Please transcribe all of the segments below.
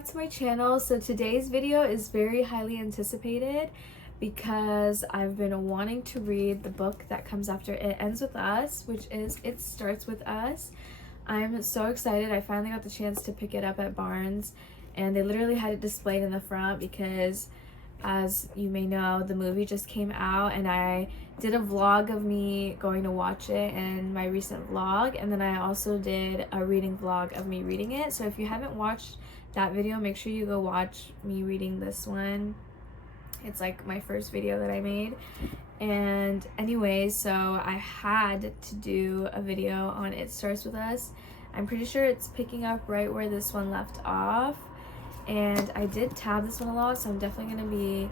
back to my channel. So today's video is very highly anticipated because I've been wanting to read the book that comes after It Ends With Us, which is It Starts With Us. I'm so excited. I finally got the chance to pick it up at Barnes, and they literally had it displayed in the front because, as you may know, the movie just came out, and I did a vlog of me going to watch it in my recent vlog, and then I also did a reading vlog of me reading it. So if you haven't watched that video, make sure you go watch me reading this one. It's like my first video that I made. And anyways, so I had to do a video on It Starts With Us. I'm pretty sure it's picking up right where this one left off, and I did tab this one a lot, so I'm definitely going to be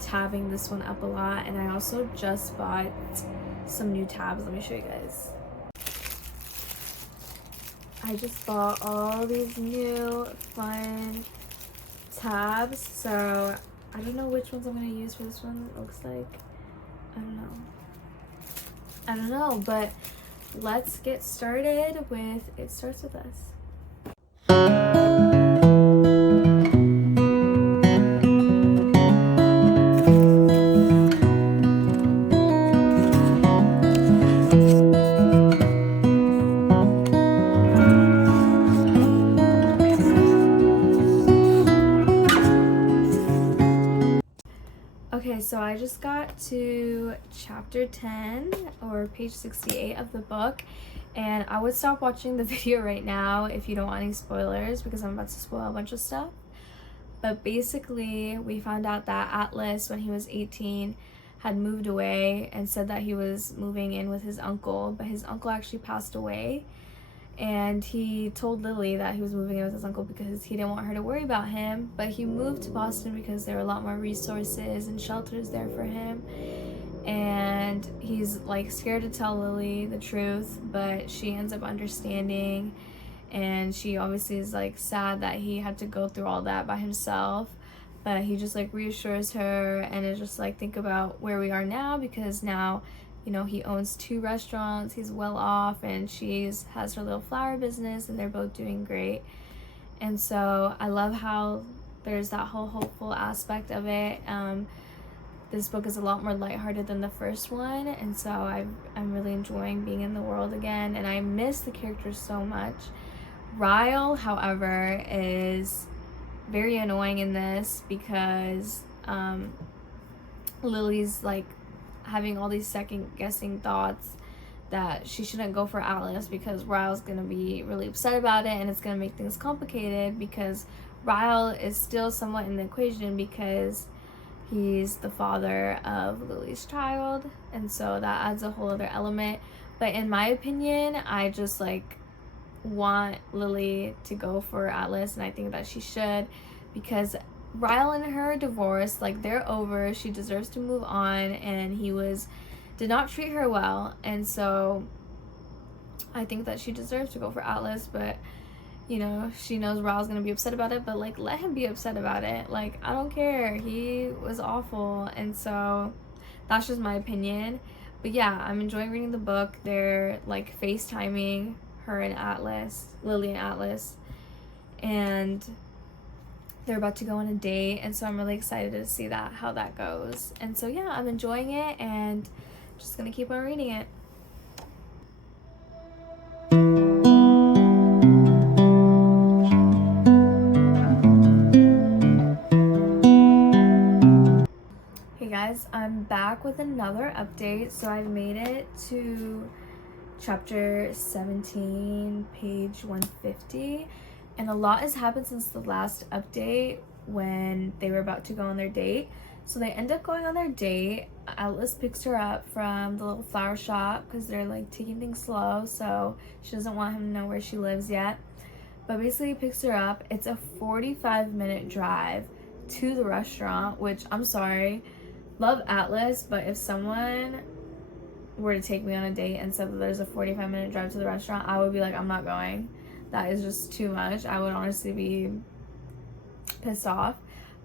tabbing this one up a lot. And I also just bought some new tabs. Let me show you guys. I just bought all these new fun tabs, so I don't know which ones I'm going to use for this one. It looks like, I don't know, but let's get started with It Starts With Us. Okay, so I just got to chapter 10 or page 68 of the book, and I would stop watching the video right now if you don't want any spoilers because I'm about to spoil a bunch of stuff. But basically, we found out that Atlas, when he was 18, had moved away and said that he was moving in with his uncle, but his uncle actually passed away. And he told Lily that he was moving in with his uncle because he didn't want her to worry about him, but he moved to Boston because there were a lot more resources and shelters there for him. And he's like scared to tell Lily the truth, but she ends up understanding, and she obviously is like sad that he had to go through all that by himself, but he just like reassures her and is just like, think about where we are now, because now, you know, he owns 2 restaurants, he's well off, and has her little flower business, and they're both doing great. And so I love how there's that whole hopeful aspect of it. This book is a lot more lighthearted than the first one, and so I'm really enjoying being in the world again, and I miss the characters so much. Ryle, however, is very annoying in this because Lily's like having all these second-guessing thoughts that she shouldn't go for Atlas because Ryle's gonna be really upset about it, and it's gonna make things complicated because Ryle is still somewhat in the equation because he's the father of Lily's child, and so that adds a whole other element. But in my opinion, I just like want Lily to go for Atlas, and I think that she should, because Ryle and her are divorced, like they're over, she deserves to move on, and he did not treat her well, and so I think that she deserves to go for Atlas. But you know, she knows Ryle's gonna be upset about it, but like let him be upset about it. Like, I don't care, he was awful. And so that's just my opinion. But yeah, I'm enjoying reading the book. They're like FaceTiming, her and Atlas, Lily and Atlas, and they're about to go on a date, and so I'm really excited to see how that goes. And so yeah, I'm enjoying it, and just gonna keep on reading it. Hey guys, I'm back with another update. So I've made it to chapter 17, page 150. And a lot has happened since the last update when they were about to go on their date. So they end up going on their date. Atlas picks her up from the little flower shop because they're like taking things slow, so she doesn't want him to know where she lives yet. But basically he picks her up. It's a 45-minute drive to the restaurant, which, I'm sorry, love Atlas, but if someone were to take me on a date and said that there's a 45-minute drive to the restaurant, I would be like, I'm not going. That is just too much. I would honestly be pissed off.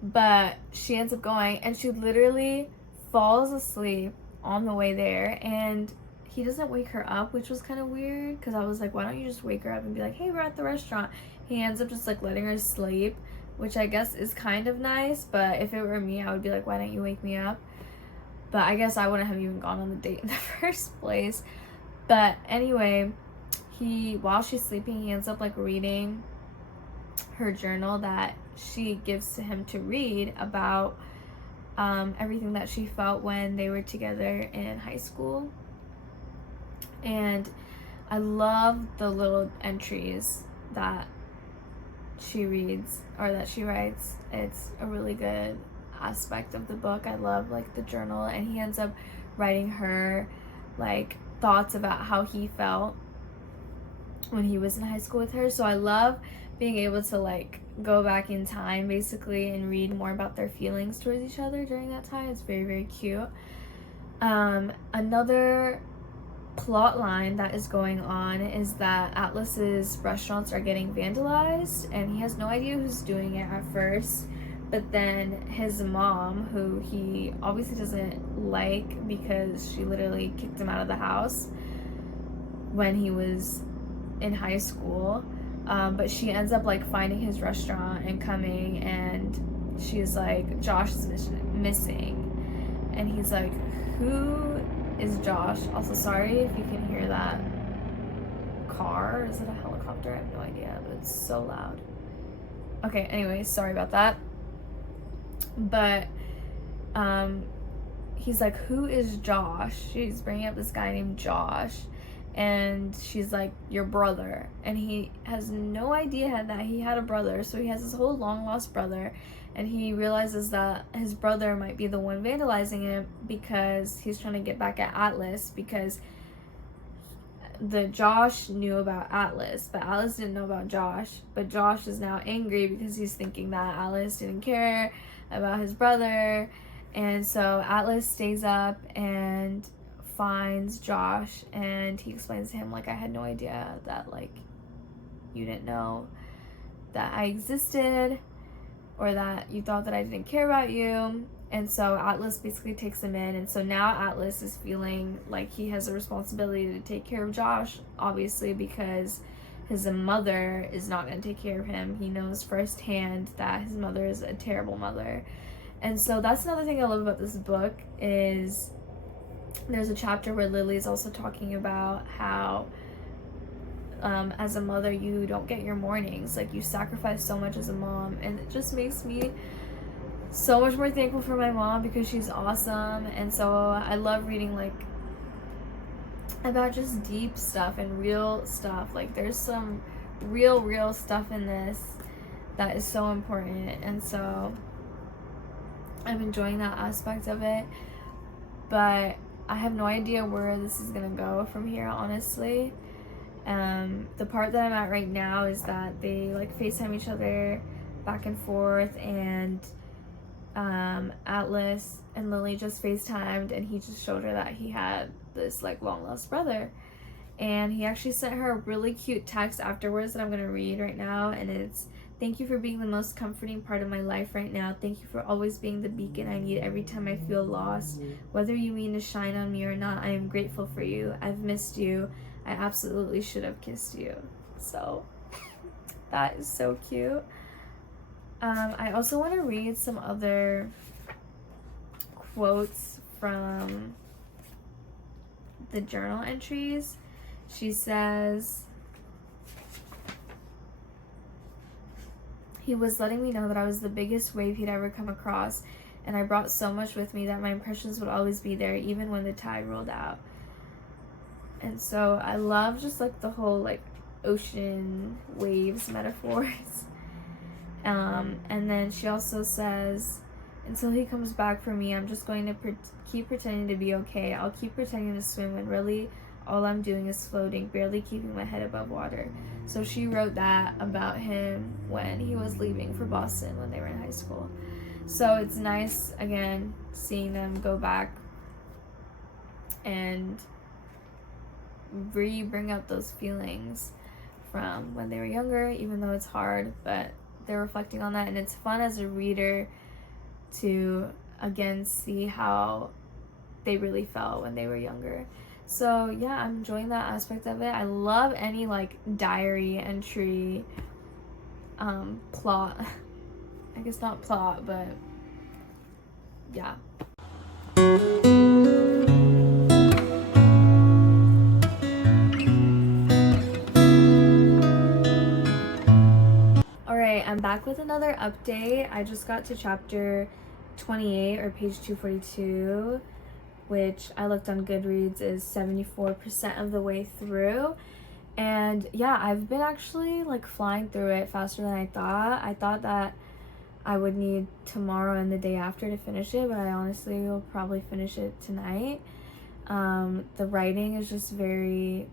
But she ends up going, and she literally falls asleep on the way there, and he doesn't wake her up, which was kind of weird because I was like, why don't you just wake her up and be like, hey, we're at the restaurant. He ends up just like letting her sleep which I guess is kind of nice, but if it were me, I would be like, why didn't you wake me up? But I guess I wouldn't have even gone on the date in the first place. But anyway, while she's sleeping, he ends up like reading her journal that she gives to him to read about everything that she felt when they were together in high school. And I love the little entries that she reads or that she writes. It's a really good aspect of the book. I love like the journal, and he ends up writing her like thoughts about how he felt when he was in high school with her. So I love being able to like go back in time basically and read more about their feelings towards each other during that time. It's very, very cute. Another plot line that is going on is that Atlas's restaurants are getting vandalized, and he has no idea who's doing it at first. But then his mom, who he obviously doesn't like because she literally kicked him out of the house when he was in high school, but she ends up like finding his restaurant and coming, and she's like, Josh is missing, and he's like, who is Josh? Also, sorry if you can hear that car. Is it a helicopter? I have no idea, but it's so loud. Okay, anyway, sorry about that. But he's like, who is Josh? She's bringing up this guy named Josh, and she's like, your brother. And he has no idea that he had a brother. So he has this whole long lost brother, and he realizes that his brother might be the one vandalizing it because he's trying to get back at Atlas, because the Josh knew about Atlas, but Atlas didn't know about Josh. But Josh is now angry because he's thinking that Atlas didn't care about his brother. And so Atlas stays up and finds Josh, and he explains to him like, I had no idea that like you didn't know that I existed, or that you thought that I didn't care about you. And so Atlas basically takes him in, and so now Atlas is feeling like he has a responsibility to take care of Josh, obviously, because his mother is not going to take care of him. He knows firsthand that his mother is a terrible mother. And so that's another thing I love about this book, is there's a chapter where Lily is also talking about how as a mother you don't get your mornings, like you sacrifice so much as a mom, and it just makes me so much more thankful for my mom because she's awesome. And so I love reading like about just deep stuff and real stuff. Like there's some real stuff in this that is so important, and so I'm enjoying that aspect of it. But I have no idea where this is gonna go from here, honestly. The part that I'm at right now is that they like FaceTime each other back and forth, and Atlas and Lily just FaceTimed, and he just showed her that he had this like long lost brother, and he actually sent her a really cute text afterwards that I'm gonna read right now, and it's, thank you for being the most comforting part of my life right now. Thank you for always being the beacon I need every time I feel lost. Whether you mean to shine on me or not, I am grateful for you. I've missed you. I absolutely should have kissed you. So that is so cute. I also want to read some other quotes from the journal entries. She says, he was letting me know that I was the biggest wave he'd ever come across, and I brought so much with me that my impressions would always be there, even when the tide rolled out. And so I love just like the whole like ocean waves metaphors. And then she also says, until he comes back for me, I'm just going to keep pretending to be okay. I'll keep pretending to swim when really all I'm doing is floating, barely keeping my head above water. So she wrote that about him when he was leaving for Boston when they were in high school. So it's nice, again, seeing them go back and bring up those feelings from when they were younger, even though it's hard, but they're reflecting on that, and it's fun as a reader to again see how they really felt when they were younger. So yeah, I'm enjoying that aspect of it. I love any like diary entry plot I guess not plot, but yeah. Alright, I'm back with another update. I just got to chapter 28 or page 242, which I looked on Goodreads is 74% of the way through. And yeah, I've been actually like flying through it faster than I thought. I thought that I would need tomorrow and the day after to finish it, but I honestly will probably finish it tonight. The writing is just very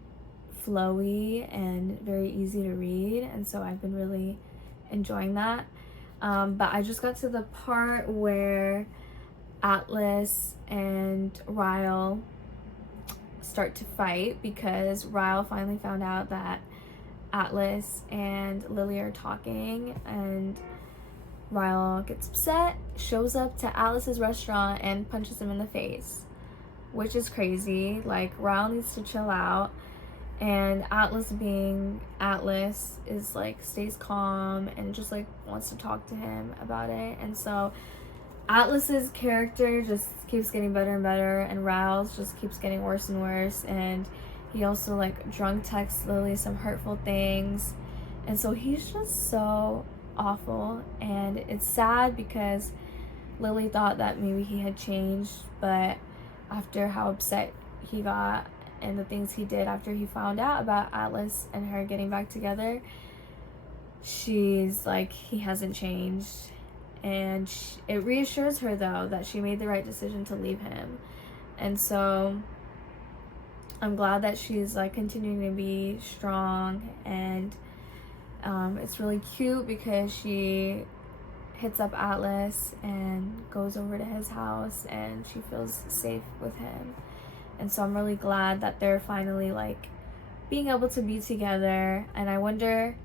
flowy and very easy to read, and so I've been really enjoying that. But I just got to the part where Atlas and Ryle start to fight because Ryle finally found out that Atlas and Lily are talking, and Ryle gets upset, shows up to Atlas's restaurant and punches him in the face, which is crazy. Like, Ryle needs to chill out, and Atlas, being Atlas, is like stays calm and just like wants to talk to him about it. And so Atlas's character just keeps getting better and better, and Ryle's just keeps getting worse and worse. And he also like drunk texts Lily some hurtful things, and so he's just so awful. And it's sad because Lily thought that maybe he had changed, but after how upset he got and the things he did after he found out about Atlas and her getting back together, she's like, he hasn't changed. And it reassures her though that she made the right decision to leave him. And so I'm glad that she's like continuing to be strong. And it's really cute because she hits up Atlas and goes over to his house, and she feels safe with him. And so I'm really glad that they're finally like being able to be together. And I wonder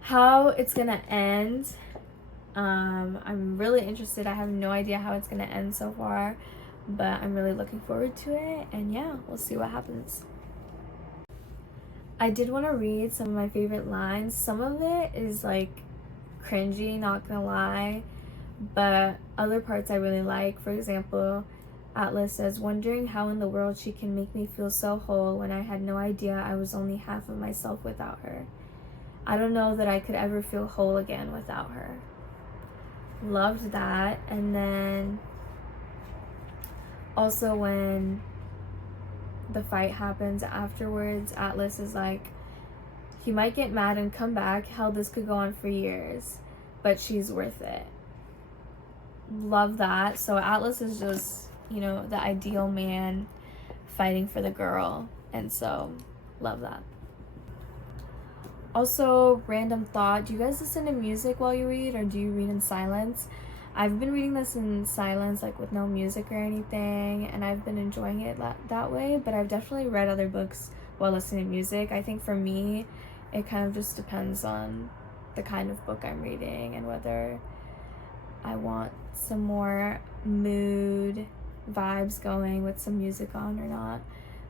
how it's gonna end. I'm really interested. I have no idea how it's gonna end so far, but I'm really looking forward to it. And yeah, we'll see what happens. I did want to read some of my favorite lines. Some of it is like cringy, not gonna lie, but other parts I really like. For example, Atlas says, wondering how in the world she can make me feel so whole when I had no idea I was only half of myself without her. I don't know that I could ever feel whole again without her. Loved that. And then also when the fight happens afterwards, Atlas is like, he might get mad and come back. Hell, this could go on for years, but she's worth it. Love that. So Atlas is just, you know, the ideal man fighting for the girl. And so love that. Also, random thought, do you guys listen to music while you read, or do you read in silence? I've been reading this in silence, like with no music or anything, and I've been enjoying it that way, but I've definitely read other books while listening to music. I think for me, it kind of just depends on the kind of book I'm reading and whether I want some more mood vibes going with some music on or not.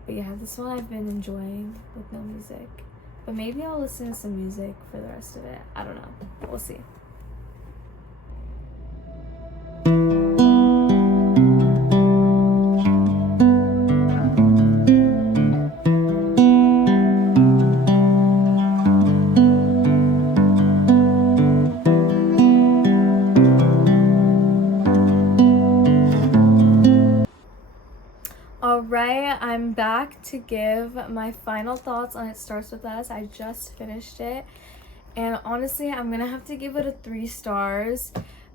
But yeah, this one I've been enjoying with no music. But maybe I'll listen to some music for the rest of it. I don't know. We'll see. Alright, I'm back to give my final thoughts on It Starts With Us. I just finished it, and honestly, I'm gonna have to give it a 3 stars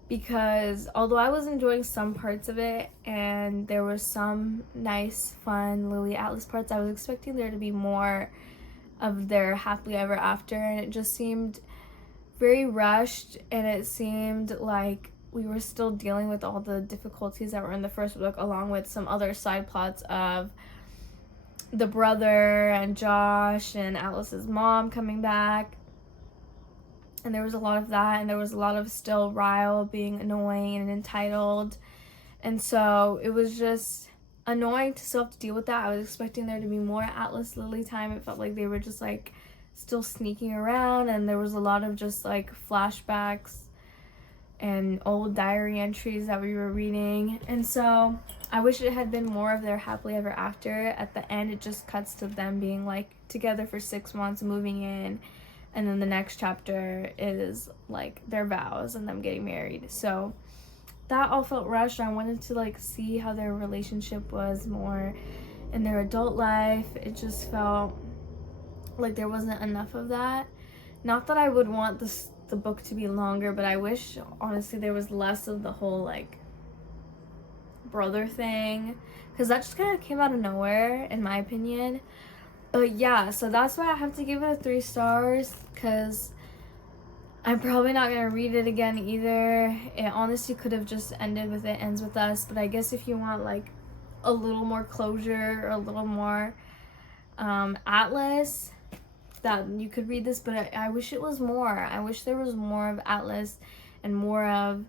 because although I was enjoying some parts of it and there were some nice, fun Lily Atlas parts, I was expecting there to be more of their happily ever after, and it just seemed very rushed, and it seemed like we were still dealing with all the difficulties that were in the first book, along with some other side plots of the brother and Josh and Atlas's mom coming back. And there was a lot of that, and there was a lot of still Ryle being annoying and entitled. And so it was just annoying to still have to deal with that. I was expecting there to be more Atlas Lily time. It felt like they were just like still sneaking around, and there was a lot of just like flashbacks and old diary entries that we were reading. And so I wish it had been more of their happily ever after. At the end, it just cuts to them being like together for 6 months, moving in, and then the next chapter is like their vows and them getting married. So that all felt rushed. I wanted to like see how their relationship was more in their adult life. It just felt like there wasn't enough of that. Not that I would want the book to be longer, but I wish honestly there was less of the whole like brother thing, because that just kind of came out of nowhere in my opinion. But yeah, so that's why I have to give it a 3 stars, because I'm probably not gonna read it again either. It honestly could have just ended with It Ends With Us, but I guess if you want like a little more closure or a little more Atlas, that you could read this. But I wish it was more. I wish there was more of Atlas and more of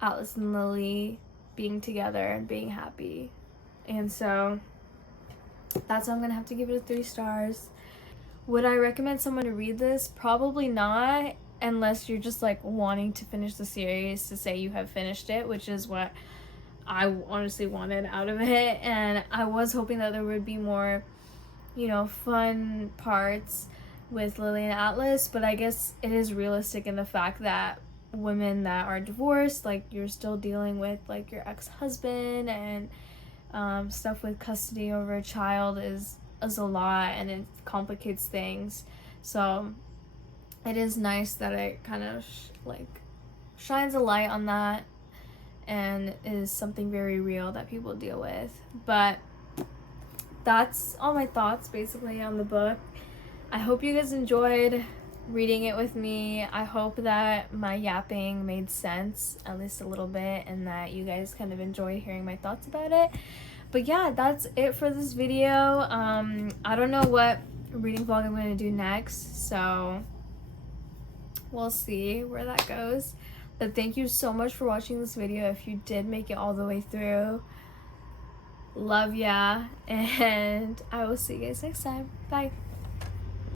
Atlas and Lily being together and being happy. And so that's why I'm gonna have to give it a 3 stars. Would I recommend someone to read this? Probably not, unless you're just like wanting to finish the series to say you have finished it, which is what I honestly wanted out of it. And I was hoping that there would be more, you know, fun parts with Lily and Atlas, but I guess it is realistic in the fact that women that are divorced, like you're still dealing with like your ex-husband, and stuff with custody over a child is a lot, and it complicates things. So it is nice that it kind of like shines a light on that and is something very real that people deal with. But that's all my thoughts basically on the book. I hope you guys enjoyed reading it with me. I hope that my yapping made sense, at least a little bit, and that you guys kind of enjoyed hearing my thoughts about it. But yeah, that's it for this video. I don't know what reading vlog I'm going to do next, so we'll see where that goes. But thank you so much for watching this video. If you did make it all the way through, love ya, and I will see you guys next time. Bye.